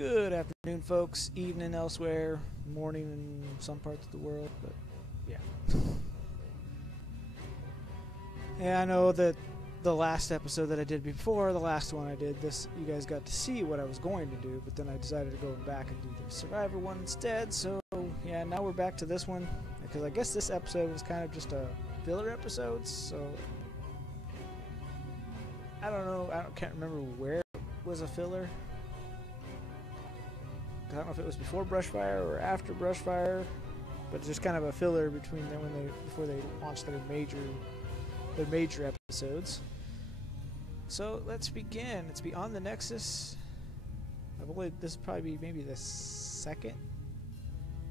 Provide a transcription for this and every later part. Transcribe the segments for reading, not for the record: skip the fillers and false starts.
Good afternoon, folks. Evening elsewhere. Morning in some parts of the world, but yeah. Yeah, I know that the last episode that I did before, the last one I did, this you guys got to see what I was going to do, but then I decided to go back and do the Survivor one instead, so yeah, now we're back to this one, because I guess this episode was kind of just a filler episode, so I don't know, can't remember where it was a filler. I don't know if it was before Brushfire or after Brushfire, but it's just kind of a filler between them before they launched their major episodes. So let's begin. It's Beyond the Nexus. This will probably be maybe the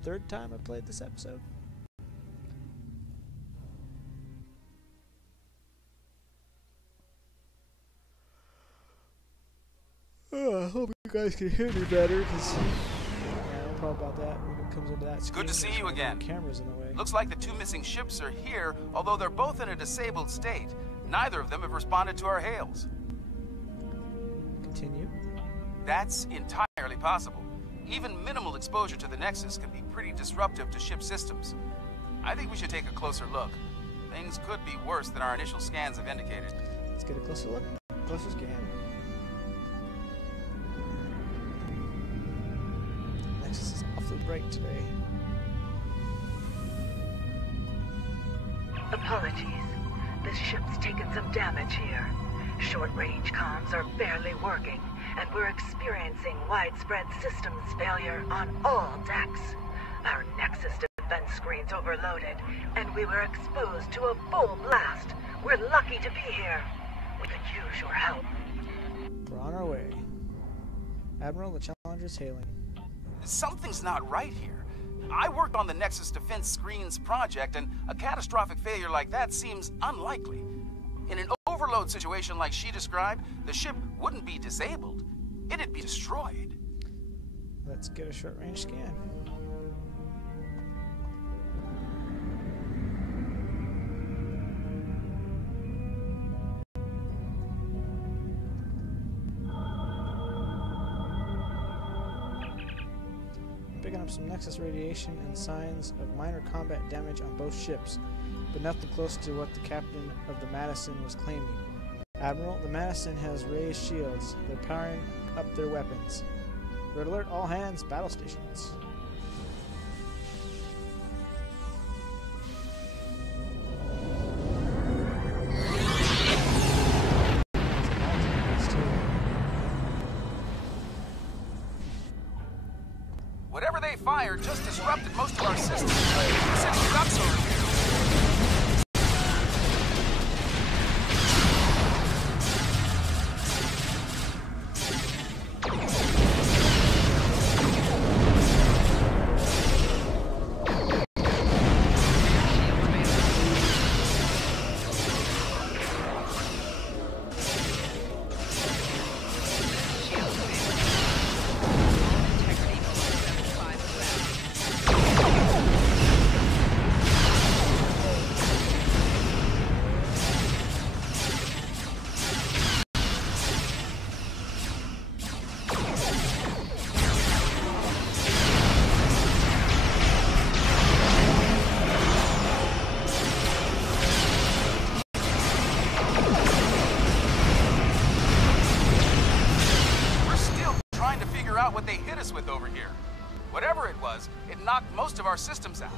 third time I played this episode. I hope you guys can hear me better, because no problem about that when it comes into that screen. Good to see you again. Cameras in the way. Looks like the two missing ships are here, although they're both in a disabled state. Neither of them have responded to our hails. Continue. That's entirely possible. Even minimal exposure to the Nexus can be pretty disruptive to ship systems. I think we should take a closer look. Things could be worse than our initial scans have indicated. Let's get a closer look. Closer scan. Nexus is awfully bright today. Apologies. This ship's taken some damage here. Short-range comms are barely working, and we're experiencing widespread systems failure on all decks. Our Nexus defense screen's overloaded, and we were exposed to a full blast. We're lucky to be here. We could use your help. We're on our way. Admiral, the Challenger's hailing. Something's not right here. I worked on the Nexus Defense Screens project, and a catastrophic failure like that seems unlikely. In an overload situation like she described, the ship wouldn't be disabled. It'd be destroyed. Let's get a short-range scan. Picking up some Nexus radiation and signs of minor combat damage on both ships, but nothing close to what the captain of the Madison was claiming. Admiral, the Madison has raised shields. They're powering up their weapons. Red alert, all hands, battle stations. Whatever they fired just disrupted most of our systems. Six ducks over here. What they hit us with over here. Whatever it was, it knocked most of our systems out.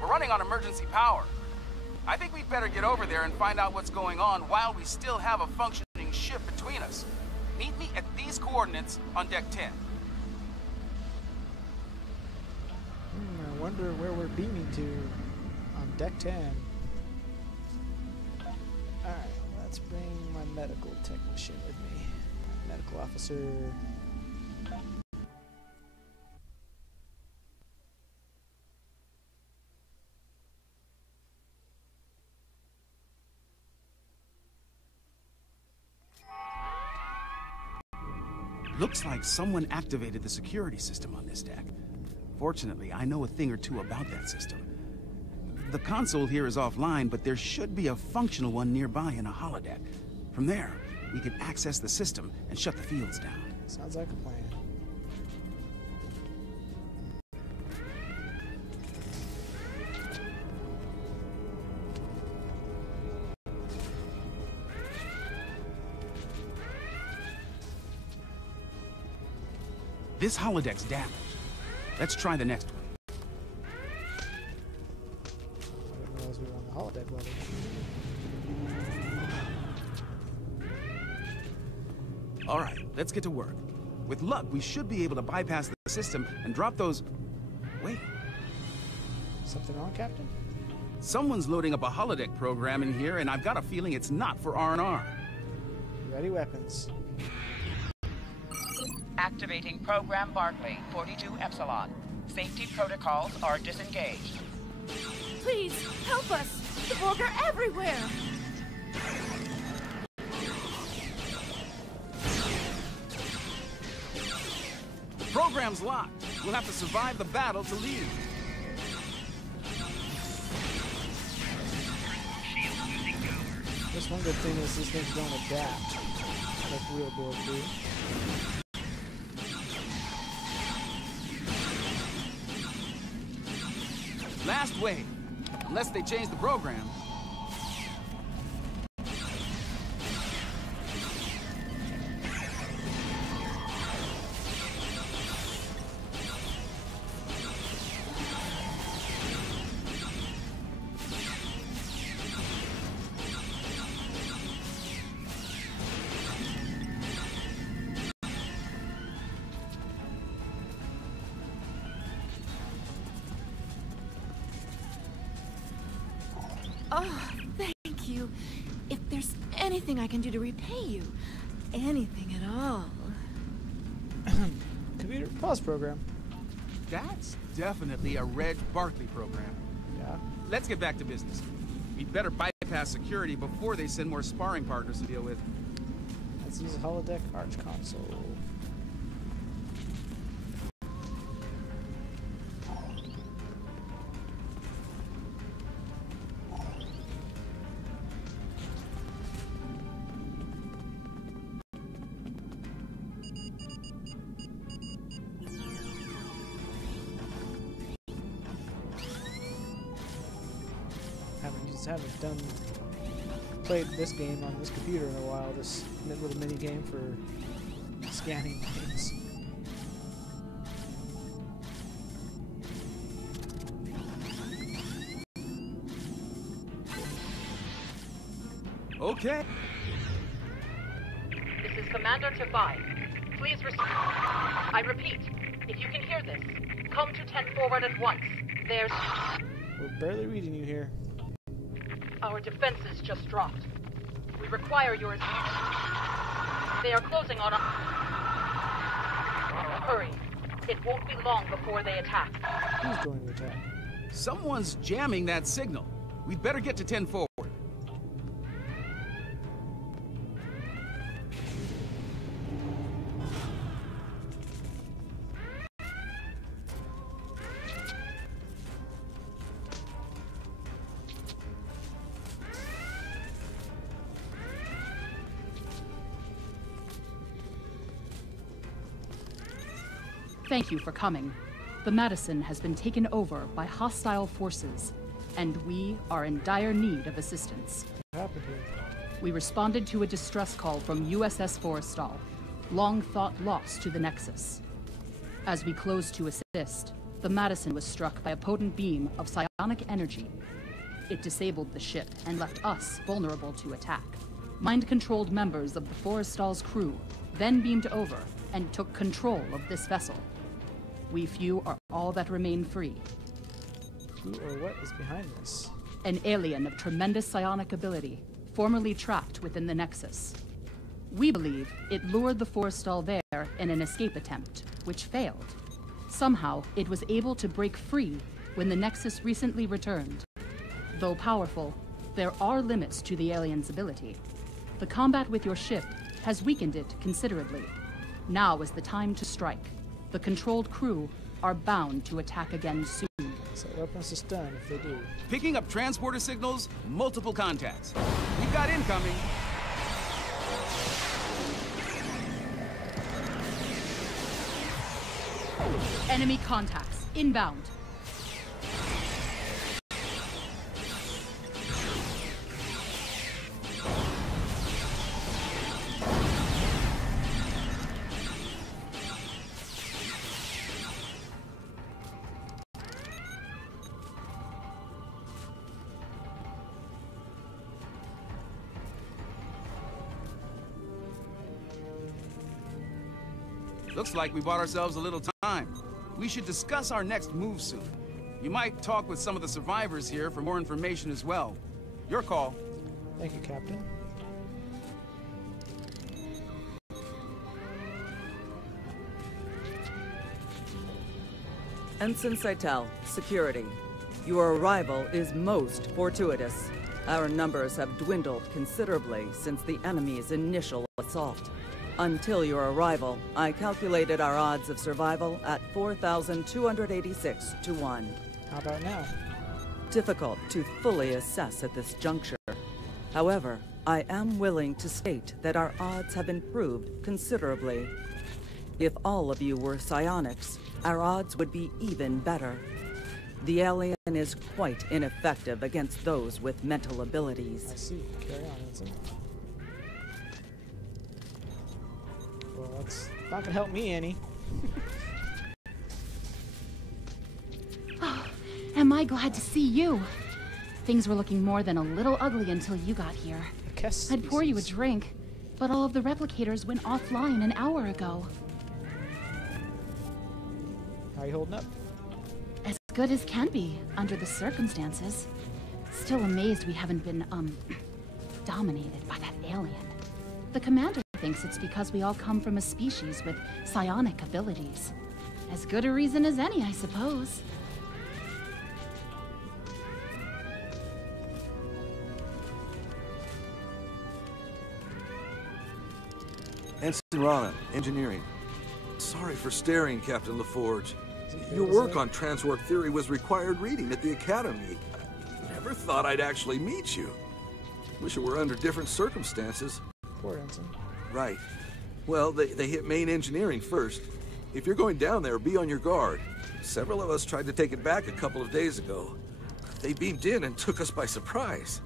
We're running on emergency power. I think we'd better get over there and find out what's going on while we still have a functioning ship between us. Meet me at these coordinates on Deck 10. I wonder where we're beaming to on Deck 10. Alright, let's bring my medical technician with me. Medical officer. Looks like someone activated the security system on this deck. Fortunately, I know a thing or two about that system. The console here is offline, but there should be a functional one nearby in a holodeck. From there, we can access the system and shut the fields down. Sounds like a plan. This holodeck's damaged. Let's try the next one. I didn't realize we were on the holodeck level. All right, let's get to work. With luck, we should be able to bypass the system and drop those... Wait, Something wrong, Captain? someone's loading up a holodeck program in here, and I've got a feeling it's not for R&R. Ready weapons. Activating Program Barclay 42 Epsilon. Safety protocols are disengaged. Please, help us! The Borg are everywhere! The program's locked. We'll have to survive the battle to leave. This one good thing is these things don't adapt like real Borg do. Last wave. Unless they change the program. Oh, thank you. If there's anything I can do to repay you, anything at all. Computer pause program. That's definitely a Reg Barclay program. Yeah. Let's get back to business. We'd better bypass security before they send more sparring partners to deal with. Let's use a holodeck arch console. Haven't played this game on this computer in a while. This little mini game for scanning things. Okay. This is Commander to 5. Please I repeat, if you can hear this, come to 10 forward at once. There's... We're barely reading you here. Our defenses just dropped. We require your... They are closing on... Hurry. It won't be long before they attack. Who's going to attack? Someone's jamming that signal. We'd better get to 10 forward. Thank you for coming. The Madison has been taken over by hostile forces, and we are in dire need of assistance. What happened here? We responded to a distress call from USS Forrestal, long thought lost to the Nexus. As we closed to assist, the Madison was struck by a potent beam of psionic energy. It disabled the ship and left us vulnerable to attack. Mind-controlled members of the Forrestal's crew then beamed over and took control of this vessel. We few are all that remain free. Who or what is behind this? An alien of tremendous psionic ability, formerly trapped within the Nexus. We believe it lured the Forrestal there in an escape attempt, which failed. Somehow, it was able to break free when the Nexus recently returned. Though powerful, there are limits to the alien's ability. The combat with your ship has weakened it considerably. Now is the time to strike. The controlled crew are bound to attack again soon. So weapons to stun if they do. Picking up transporter signals, multiple contacts. We've got incoming. Enemy contacts, inbound. Looks like we bought ourselves a little time. We should discuss our next move soon. You might talk with some of the survivors here for more information as well. Your call. Thank you, Captain. Ensign Seitel, security. Your arrival is most fortuitous. Our numbers have dwindled considerably since the enemy's initial assault. Until your arrival, I calculated our odds of survival at 4,286 to 1. How about now? Difficult to fully assess at this juncture. However, I am willing to state that our odds have improved considerably. If all of you were psionics, our odds would be even better. The alien is quite ineffective against those with mental abilities. I see. Carry on, Ensign. Well, that's not gonna help me any. Oh, am I glad to see you. Things were looking more than a little ugly until you got here. I'd pour you a drink, but all of the replicators went offline an hour ago. How are you holding up? As good as can be, under the circumstances. Still amazed we haven't been, dominated by that alien. The commander thinks it's because we all come from a species with psionic abilities. As good a reason as any, I suppose. Ensign Rana, engineering. Sorry for staring, Captain LaForge. Your work on transwarp theory was required reading at the Academy. Never thought I'd actually meet you. Wish it were under different circumstances. Poor Ensign. Right. Well, they hit main engineering first. If you're going down there, be on your guard. Several of us tried to take it back a couple of days ago. They beamed in and took us by surprise.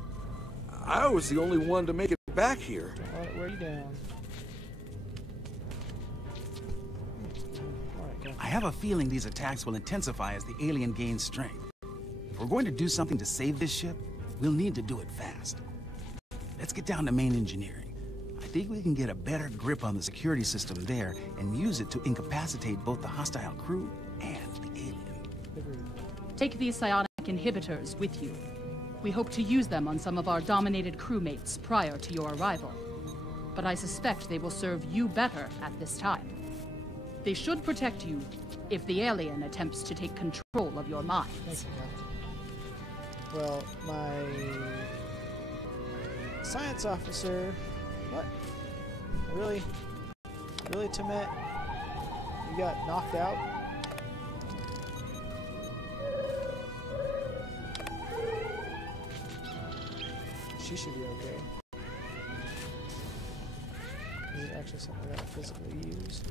I was the only one to make it back here. Don't let it wear you down. I have a feeling these attacks will intensify as the alien gains strength. If we're going to do something to save this ship, we'll need to do it fast. Let's get down to main engineering. I think we can get a better grip on the security system there and use it to incapacitate both the hostile crew and the alien. Take these psionic inhibitors with you. We hope to use them on some of our dominated crewmates prior to your arrival. But I suspect they will serve you better at this time. They should protect you if the alien attempts to take control of your minds. Thank you, Captain. Well, my science officer... What? Really? Really, Temet? You got knocked out? She should be okay. Is it actually something I gotta physically use?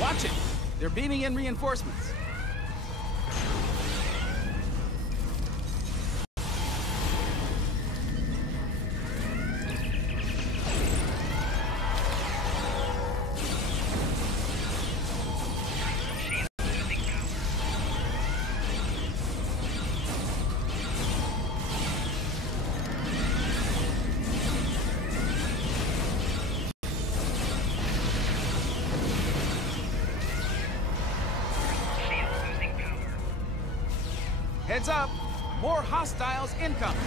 Watch it! They're beaming in reinforcements. Heads up! More hostiles incoming!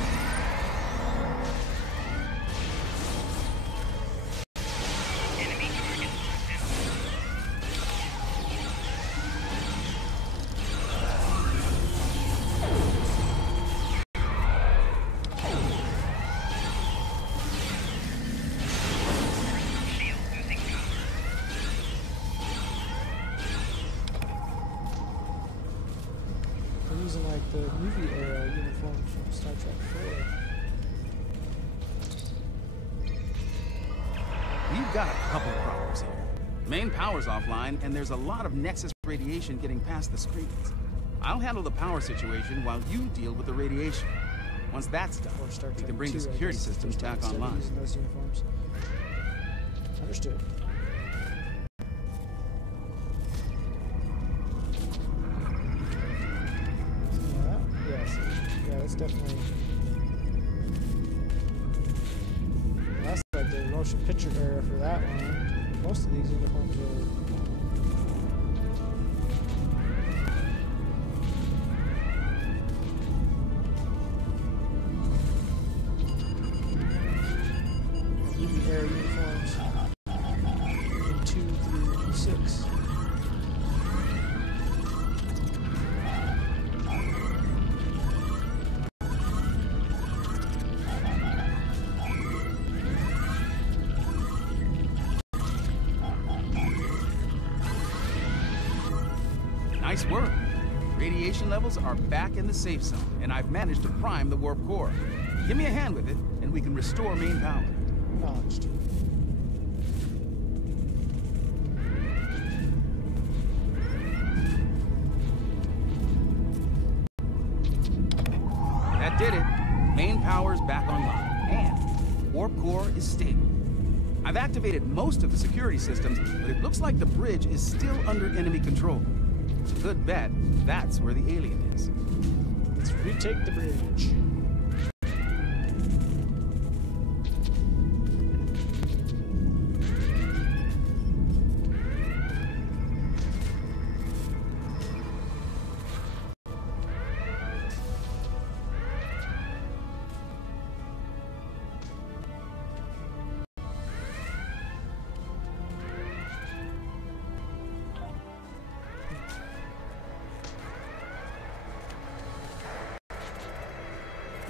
We've got a couple of problems here. Main power's offline, and there's a lot of Nexus radiation getting past the screens. I'll handle the power situation while you deal with the radiation. Once that's done, we can bring the security systems back online. Using those uniforms. Understood. Yeah, that's definitely. That's like the motion picture area for that one. Most of these uniforms are. Air uniforms in 2 through 6. Nice work. Radiation levels are back in the safe zone, and I've managed to prime the warp core. Give me a hand with it, and we can restore main power. Acknowledged. That did it. Main power's back online, and warp core is stable. I've activated most of the security systems, but it looks like the bridge is still under enemy control. It's a good bet that's where the alien is. Let's retake the bridge.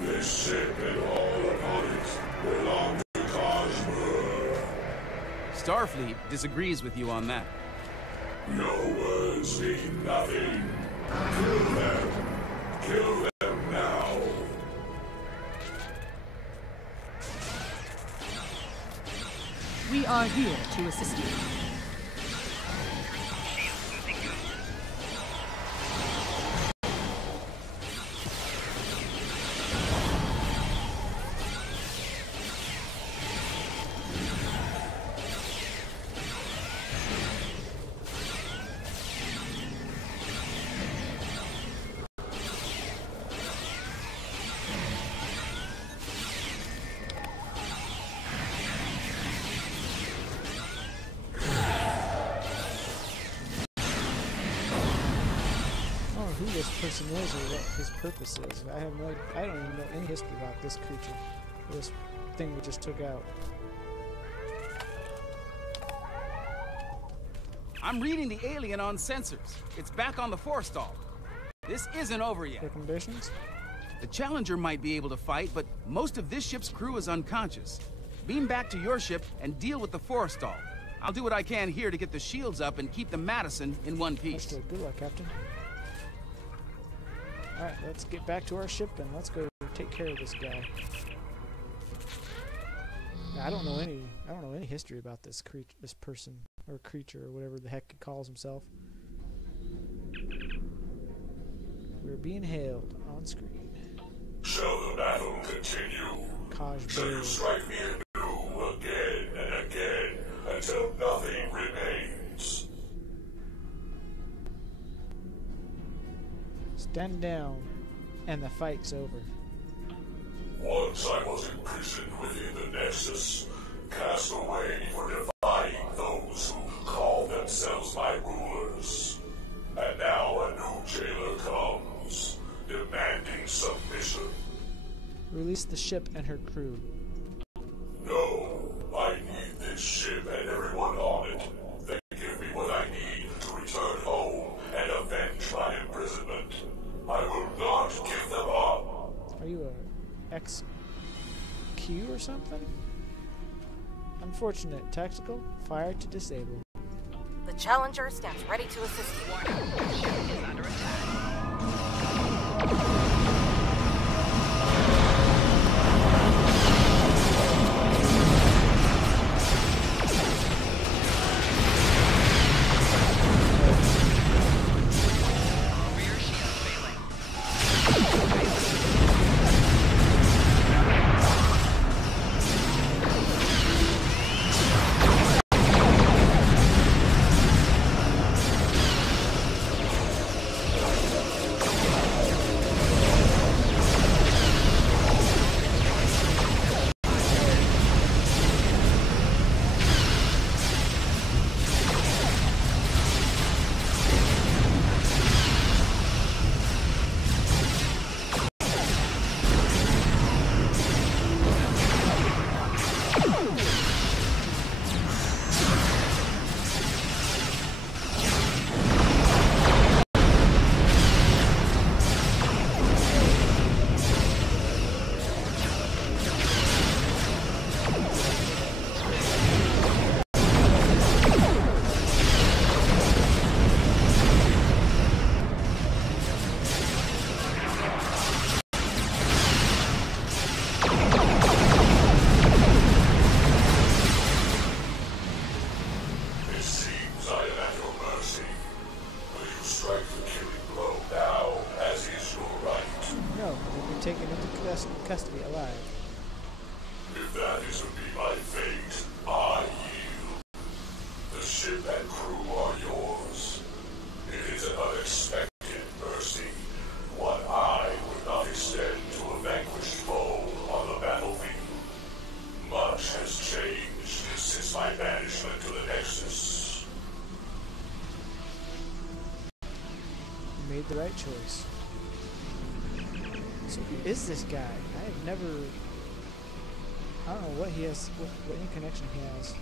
This ship and all upon it belong to Cosmo. Starfleet disagrees with you on that. Your words mean nothing. Kill them. Kill them now. We are here to assist you. Who this person is or what his purpose is. I have no. I don't even know any history about this creature, this thing we just took out. I'm reading the alien on sensors. It's back on the forestall. This isn't over yet. Recommendations? The Challenger might be able to fight, but most of this ship's crew is unconscious. Beam back to your ship and deal with the forestall. I'll do what I can here to get the shields up and keep the Madison in one piece. Understood. Good luck, Captain. Alright, let's get back to our ship and let's go take care of this guy. Now, I don't know any history about this person or creature or whatever the heck he calls himself. We're being hailed on screen. Shall the battle continue? Shall you strike me anew again and again until nothing remains? Stand down, and the fight's over. Once I was imprisoned within the Nexus, cast away for defying those who call themselves my rulers. And now a new jailer comes, demanding submission. Release the ship and her crew. No, I need this ship and everyone on it. They give me what I need to return home and avenge my imprisonment. I will not give them up. Are you a XQ or something? Unfortunate. Tactical. Fire to disable. The Challenger stands ready to assist you. The ship is under attack. custody alive. If that is to be my fate, I yield. The ship and crew are yours. It is an unexpected mercy, one I would not extend to a vanquished foe on the battlefield. Much has changed since my banishment to the Nexus. You made the right choice. So who is this guy? I have never... I don't know what he has, what any connection he has.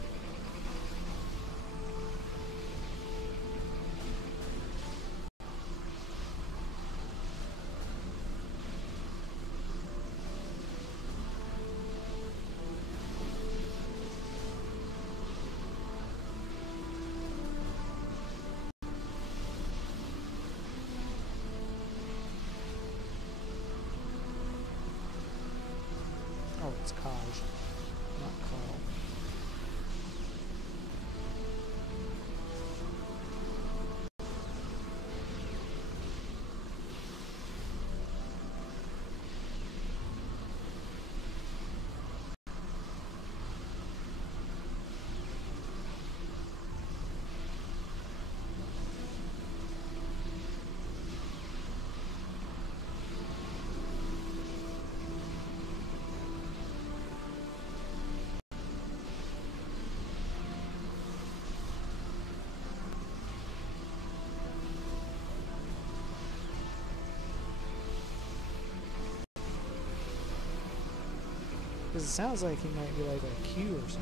Oh, it's Kaj, not Carl. Because it sounds like he might be like a Q or something.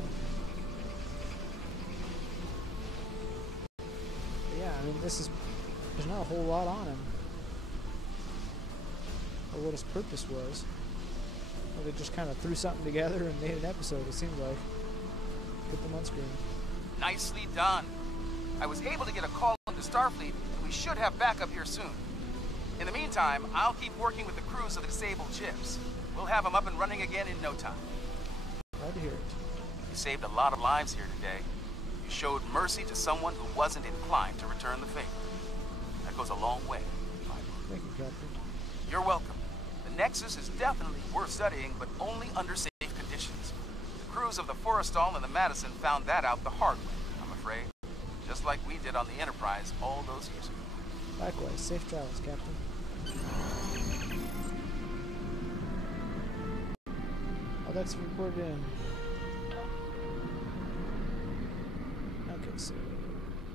But yeah, I mean, there's not a whole lot on him. Or what his purpose was. Or they just kind of threw something together and made an episode, it seems like. Put them on screen. Nicely done. I was able to get a call into Starfleet, and we should have backup here soon. In the meantime, I'll keep working with the crews of the disabled ships. We'll have them up and running again in no time. Glad to hear it. You saved a lot of lives here today. You showed mercy to someone who wasn't inclined to return the favor. That goes a long way. Thank you, Captain. You're welcome. The Nexus is definitely worth studying, but only under safe conditions. The crews of the Forrestal and the Madison found that out the hard way, I'm afraid. Just like we did on the Enterprise all those years ago. Likewise, safe travels, Captain. Oh, that's recorded in. Okay, so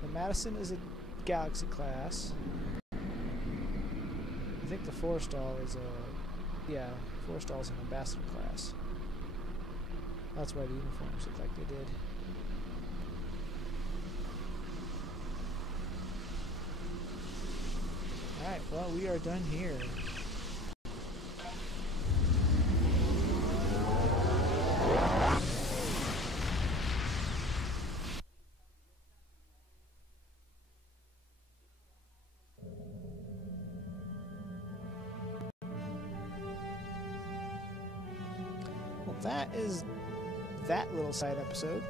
the Madison is a Galaxy class. I think the Forrestal is a, yeah, Forrestal is an Ambassador class. That's why the uniforms look like they did. Alright, well, we are done here. Well, that is that little side episode.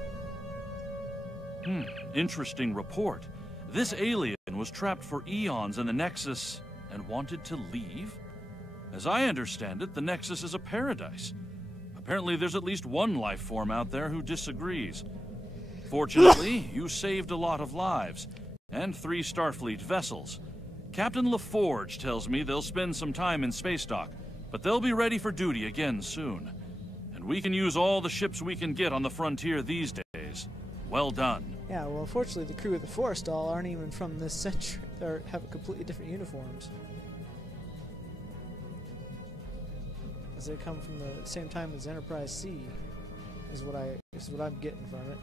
Interesting report. This alien was trapped for eons in the Nexus and wanted to leave? As I understand it, the Nexus is a paradise. Apparently there's at least one life form out there who disagrees. Fortunately, you saved a lot of lives, and 3 Starfleet vessels. Captain LaForge tells me they'll spend some time in space dock, but they'll be ready for duty again soon. And we can use all the ships we can get on the frontier these days. Well done. Yeah, well, unfortunately, the crew of the Forrestal aren't even from this century, or have completely different uniforms. As they come from the same time as Enterprise C, is what I'm getting from it.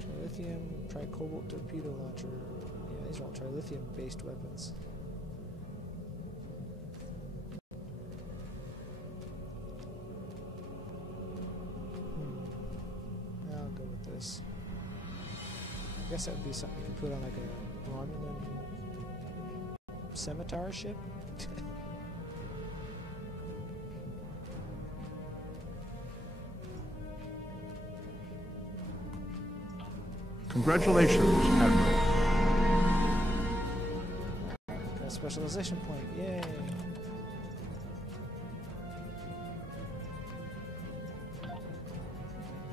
Trilithium, tricobalt torpedo launcher. Yeah, these are all trilithium-based weapons. I'll go with this. I guess that would be something you could put on like a Romulan scimitar ship. Congratulations, Admiral. That's specialization point. Yay!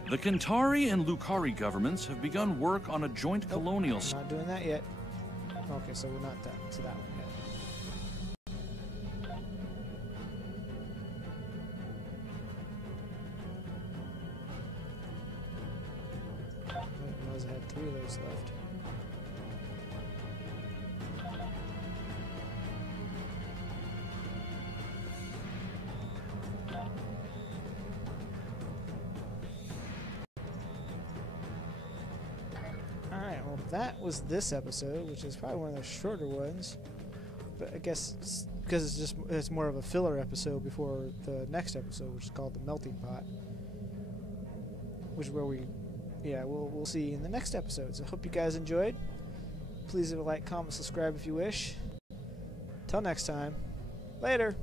The Kentari and Lukari governments have begun work on a joint colonial... I'm not doing that yet. Okay, so we're not done to that one yet. I didn't realize I had 3 of those left. Alright, well that was this episode, which is probably one of the shorter ones. But I guess because it's more of a filler episode before the next episode, which is called The Melting Pot. Which is where we'll see in the next episode. So I hope you guys enjoyed. Please leave a like, comment, subscribe if you wish. Till next time. Later.